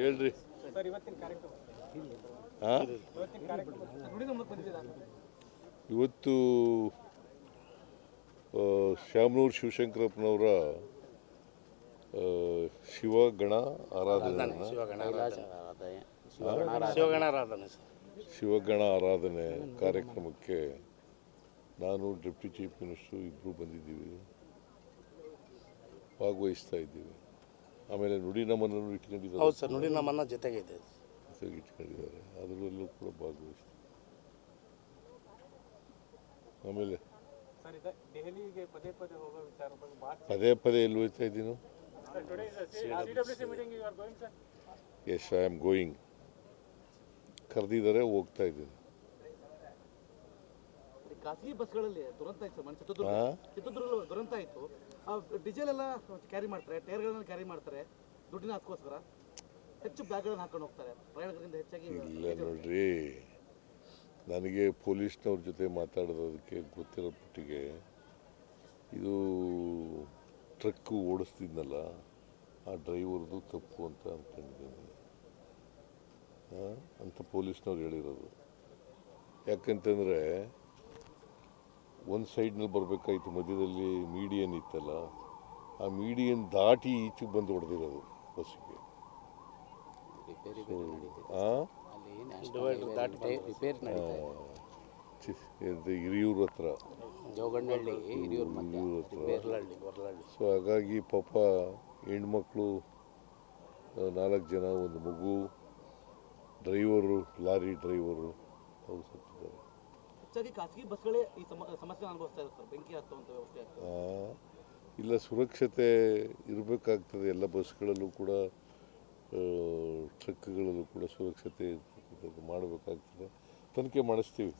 ಹೇಳ್ರಿ. ಇವತ್ತು ಶಾಮನೂರು ಶಿವಶಂಕರಪ್ಪನವರ ಶಿವಗಣ ಆರಾಧನೆ ಕಾರ್ಯಕ್ರಮಕ್ಕೆ ನಾನು ಡೆಪ್ಟಿ ಚೀಫ್ ಮಿನಿಸ್ಟರು ಇಬ್ಬರು ಬಂದಿದ್ದೀವಿ, ಭಾಗವಹಿಸ್ತಾ ಇದ್ದೀವಿ. ಆಮೇಲೆ ನುಡಿ ನಮನನ್ನು ಇಟ್ಕೊಂಡಿದ್ದಾರೆ. ಹೌದು ಸರ್, ನುಡಿ ನಮನ ಜೊತೆಗೆ ಇಟ್ಕೊಂಡಿದ್ದಾರೆ, ಅದರಲ್ಲೂ ಕೂಡ ಭಾಗವಹಿಸ್ತಾರೆ. ಆಮೇಲೆ ಪದೇ ಪದೇ ಎಲ್ಲಿ ಹೋಗ್ತಾ ಇದ್ದೀನು? Yes, I am going. ಕರೆದಿದ್ದಾರೆ, ಹೋಗ್ತಾ ಇದ್ದೀನಿ. ಖಾಸಗಿ ಬಸ್ಗಳಲ್ಲಿ ದುರಂತ ಆಯ್ತು ಸರ್, ಚಿತ್ರದುರ್ಗ ದುರಂತ ಆಯಿತು. ಡೀಸೆಲ್ ಎಲ್ಲ ಕ್ಯಾರಿ ಮಾಡ್ತಾರೆ, ಟೈರ್ಗಳನ್ನ ಕ್ಯಾರಿ ಮಾಡ್ತಾರೆ, ದುಡ್ಡಿನ ಅದಕ್ಕೋಸ್ಕರ ಹೆಚ್ಚು ಬ್ಯಾಗ್ಗಳನ್ನು ಹಾಕೊಂಡು ಹೋಗ್ತಾರೆ ಪ್ರಯಾಣಿಕರಿಂದ ಹೆಚ್ಚಾಗಿ. ಇಲ್ಲ ನೋಡ್ರಿ, ನನಗೆ ಪೊಲೀಸ್ನವ್ರ ಜೊತೆ ಮಾತಾಡೋದಕ್ಕೆ ಗೊತ್ತಿರೋ ಮಟ್ಟಿಗೆ ಇದು ಟ್ರಕ್ಕು ಓಡಿಸ್ತಿದ್ನಲ್ಲ ಆ ಡ್ರೈವರ್ದು ತಪ್ಪು ಅಂತ ಅಂದ್ಕೊಂಡಿದ್ದೀನಿ ಅಂತ ಪೊಲೀಸ್ನವ್ರು ಹೇಳಿರೋದು. ಯಾಕಂತಂದರೆ ಒಂದು ಸೈಡ್ನಲ್ಲಿ ಬರಬೇಕಾಯ್ತು, ಮಧ್ಯದಲ್ಲಿ ಮೀಡಿಯನ್ ಇತ್ತಲ್ಲ, ಆ ಮೀಡಿಯನ್ ದಾಟಿ ಈಚೆಗೆ ಬಂದು ಹೊಡೆದಿರೋದು ಬಸ್ಸಿಗೆ. ಹಿರಿಯೂರ ಹತ್ರ, ಸೊ ಹಾಗಾಗಿ ಪಾಪ ಹೆಣ್ಮಕ್ಳು 4 ಜನ, ಒಂದು ಮಗು, ಡ್ರೈವರು, ಲಾರಿ ಡ್ರೈವರು ಅವ್ರು ಸತ್ತಿದ್ದಾರೆ. ಹೆಚ್ಚಾಗಿ ಖಾಸಗಿ ಬಸ್ಗಳೇ ಈ ಸಮಸ್ಯೆ ಅನುಭವಿಸ್ತಾ ಇದ್ದಾರೆ ಸರ್, ಬೆಂಕಿ ಹತ್ತುವಂಥ ವ್ಯವಸ್ಥೆ ಆಗ್ತದೆ. ಇಲ್ಲ, ಸುರಕ್ಷತೆ ಇರಬೇಕಾಗ್ತದೆ. ಎಲ್ಲ ಬಸ್ಗಳಲ್ಲೂ ಕೂಡ ಟ್ರಕ್ಗಳಲ್ಲೂ ಕೂಡ ಸುರಕ್ಷತೆ ಮಾಡಬೇಕಾಗ್ತದೆ. ತನಿಖೆ ಮಾಡಿಸ್ತೀವಿ.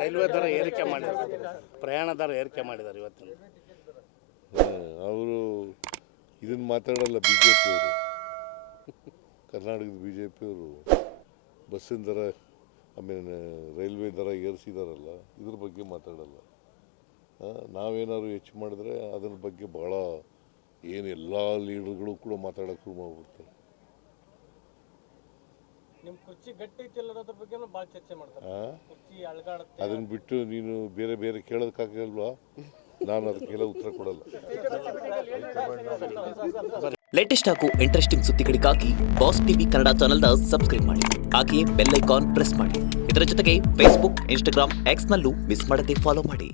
ರೈಲ್ವೆ ದರ ಏರಿಕೆ ಮಾಡಿದ್ದಾರೆ, ಪ್ರಯಾಣ ದರ ಏರಿಕೆ ಮಾಡಿದ್ದಾರೆ ಇವತ್ತಿನ. ಅವರು ಇದನ್ನು ಮಾತಾಡಲ್ಲ, ಬಿ ಜೆ ಪಿಯವರು, ಕರ್ನಾಟಕದ ಬಿ ಜೆ ಪಿಯವರು ಬಸ್ಸಿನ ದರ, ಆಮೇಲೆ ರೈಲ್ವೆ ದರ ಏರಿಸಿದಾರಲ್ಲ, ಇದ್ರ ಬಗ್ಗೆ ಮಾತಾಡಲ್ಲ. ನಾವೇನಾದ್ರು ಹೆಚ್ಚು ಮಾಡಿದ್ರೆ ಅದ್ರ ಬಗ್ಗೆ ಭಾಳ ಏನು ಎಲ್ಲ ಲೀಡರ್ಗಳು ಕೂಡ ಮಾತಾಡೋಕೆ ಶುರು ಮಾಡ್ಬಿಡ್ತಾರೆ. ಅದನ್ನ ಬಿಟ್ಟು ನೀನು ಬೇರೆ ಬೇರೆ ಕೇಳೋದಕ್ಕಾಗಲ್ವಾ? ನಾನು ಅದಕ್ಕೆಲ್ಲ ಉತ್ತರ ಕೊಡಲ್ಲ. ಲೇಟೆಸ್ಟ್ ಹಾಗೂ ಇಂಟ್ರೆಸ್ಟಿಂಗ್ ಸುದ್ದಿಗಳಿಗಾಗಿ ಬಾಸ್ ಟಿವಿ ಕನ್ನಡ ಚಾನೆಲ್ನ ಸಬ್ಸ್ಕ್ರೈಬ್ ಮಾಡಿ. ಹಾಗೆಯೇ ಬೆಲ್ ಐಕಾನ್ ಪ್ರೆಸ್ ಮಾಡಿ. ಇದರ ಜೊತೆಗೆ ಫೇಸ್ಬುಕ್, ಇನ್ಸ್ಟಾಗ್ರಾಮ್, ಎಕ್ಸ್ನಲ್ಲೂ ಮಿಸ್ ಮಾಡದೆ ಫಾಲೋ ಮಾಡಿ.